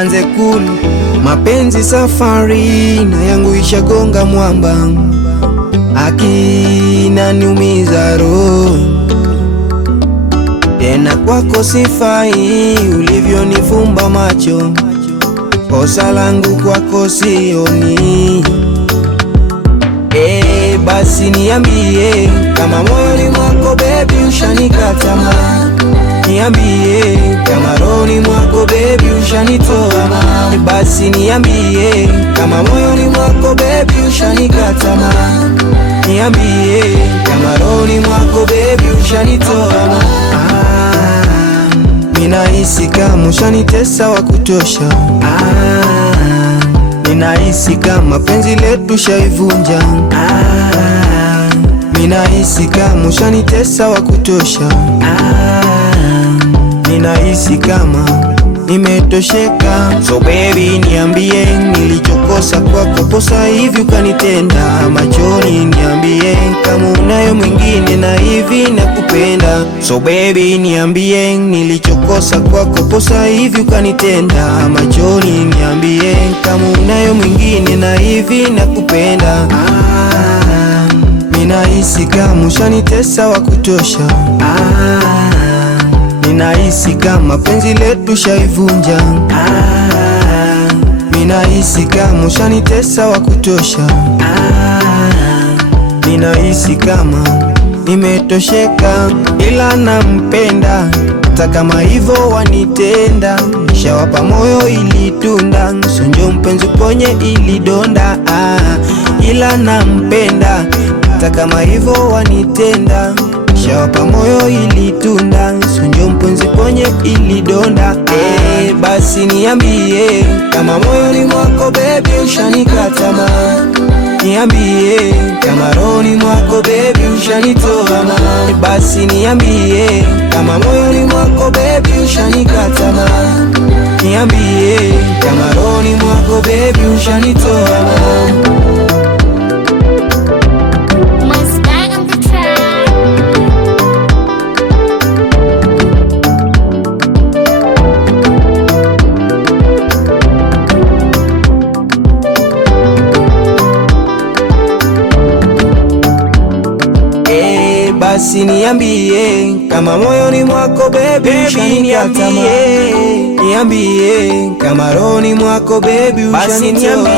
Kanze cool, mapenzi safari na yangu ishagonga mwamba, akina niumiza roho. Tena kwako sifai, ulivyonifumba macho, kosa langu kwako sioni. Basi niambie kama moyoni mwako baby ushanikata. Niambie kama rohoni mwako baby ushanitoa. Basi niambie kama moyoni mwako baby ushanikata. Niambie kama rohoni mwako baby ushanitoa. Ninahisi kama ushanitesa wa kutosha. Ninahisi kama penzi letu shaivunja. Ninahisi kama ushanitesa wa kutosha. Ninahisi kama nimetosheka. So baby niambie nilichokosa kwako, posa hivi ukanitenda machoni. Niambie kama unayo mwingine na hivi nakupenda. So baby niambie nilichokosa kwako, posa hivi ukanitenda machoni. Niambie kama unayo mwingine na hivi nakupenda. Ninahisi kama ushanitesa wa kutosha. Ninahisi kama penzi letu shaivunja. Ninahisi kama ushanitesa wa kutosha. Ninahisi kama nimetosheka, ila nampenda hata kama hivo wanitenda. Nishawapa moyo ili tunda, sonjo mpenzi ponye ili donda. Ila nampenda hata kama hivo wanitenda. Nishawapa moyo ili tunda, sonjo mpenzi ponye ili donda. Basi niambie kama moyoni mwako baby ushanikata. Niambie kama rohoni mwako baby ushanitoa. Basi niambie kama moyoni mwako baby ushanikata. Niambie kama rohoni mwako baby ushanitoa. Basi niambie kama moyoni mwako baby ushanikata. Niambie kama rohoni mwako baby ushanitoa.